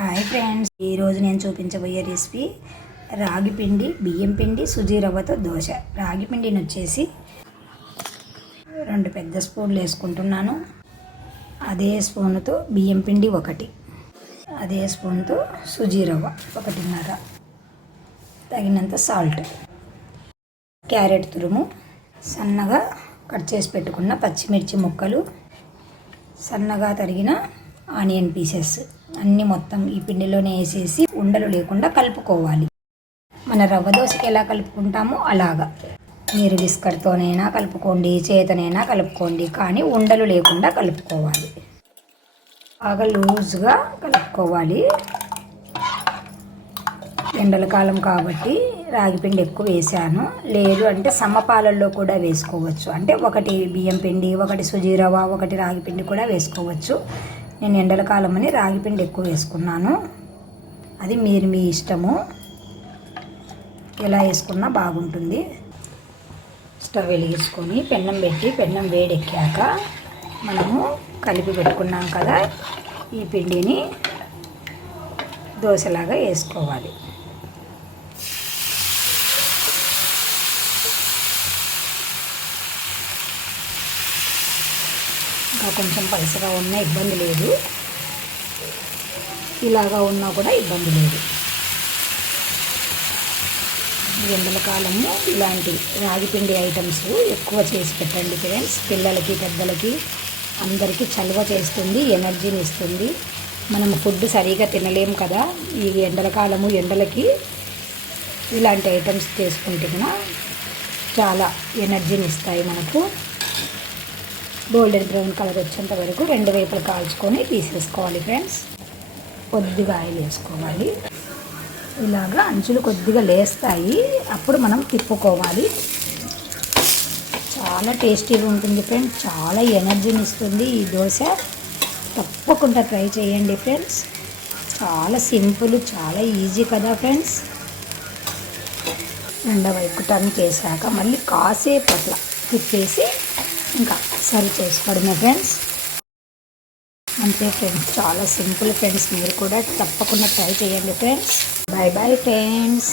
Hi friends, ఈరోజు నేను చూపించబోయే రెసిపీ రాగి పిండి, బియ్యం పిండి, సుజీ రవ్వతో దోశ. రాగి పిండిని వచ్చేసి 2 పెద్ద స్పూన్లు వేసుకుంటున్నాను. అదే స్పూన్తో బియ్యం పిండి 1, అదే స్పూన్తో సుజీ రవ్వ 1.5, తగినంత సాల్ట్, క్యారెట్ తురుము, సన్నగా కట్ చేసి పెట్టుకున్న పచ్చిమిర్చి ముక్కలు, సన్నగా తరిగిన ఆనియన్ పీసెస్ అన్నీ మొత్తం ఈ పిండిలోనే వేసేసి ఉండలు లేకుండా కలుపుకోవాలి. మన రవ్వ దోశకి ఎలా కలుపుకుంటామో అలాగా. మీరు బిస్కట్తోనైనా కలుపుకోండి, చేతనైనా కలుపుకోండి, కానీ ఉండలు లేకుండా కలుపుకోవాలి. బాగా లూజ్గా కలుపుకోవాలి. ఎండల కాలం కాబట్టి రాగిపిండి ఎక్కువ వేసాను. లేదు అంటే సమపాలల్లో కూడా వేసుకోవచ్చు. అంటే 1 బియ్యం పిండి, 1 సుజీ రవ్వ, 1 రాగిపిండి కూడా వేసుకోవచ్చు. నేను ఎండల కాలం అని రాగిపిండి ఎక్కువ వేసుకున్నాను. అది మీ ఇష్టము, ఎలా వేసుకున్నా బాగుంటుంది. స్టవ్ వెలిగించుకొని పెన్నం పెట్టి, పెన్నం వేడెక్కాక మనము కలిపి పెట్టుకున్నాం కదా ఈ పిండిని దోశలాగా వేసుకోవాలి. ఇంకా కొంచెం పలసగా ఉన్నా ఇబ్బంది లేదు, ఇలాగా ఉన్నా కూడా ఇబ్బంది లేదు. ఎండల కాలము ఇలాంటి రాగిపిండి ఐటమ్స్ ఎక్కువ చేసి పెట్టండి ఫ్రెండ్స్. పిల్లలకి, పెద్దలకి అందరికీ చలువ చేస్తుంది, ఎనర్జీని ఇస్తుంది. మనం ఫుడ్ సరిగా తినలేము కదా ఈ ఎండల కాలము. ఎండలకి ఇలాంటి ఐటమ్స్ చేసుకుంటే కూడా చాలా ఎనర్జీని ఇస్తాయి మనకు. గోల్డెన్ బ్రౌన్ కలర్ వచ్చేంత వరకు 2 వైపులు కాల్చుకొని తీసేసుకోవాలి ఫ్రెండ్స్. కొద్దిగా ఆయిల్ వేసుకోవాలి. ఇలాగా అంచులు కొద్దిగా లేస్తాయి, అప్పుడు మనం తిప్పుకోవాలి. చాలా టేస్టీగా ఉంటుంది ఫ్రెండ్స్, చాలా ఎనర్జీని ఇస్తుంది ఈ దోశ. తప్పకుండా ట్రై చేయండి ఫ్రెండ్స్. చాలా సింపుల్, చాలా ఈజీ కదా ఫ్రెండ్స్. రెండో వైపు టర్న్ చేశాక మళ్ళీ కాసేపు అట్లా తిప్పేసి ఇంకా సర్వ్ చేసుకోవడమే ఫ్రెండ్స్. అంతే ఫ్రెండ్స్, చాలా సింపుల్ ఫ్రెండ్స్. మీరు కూడా తప్పకుండా ట్రై చేయండి ఫ్రెండ్స్. Bye bye friends.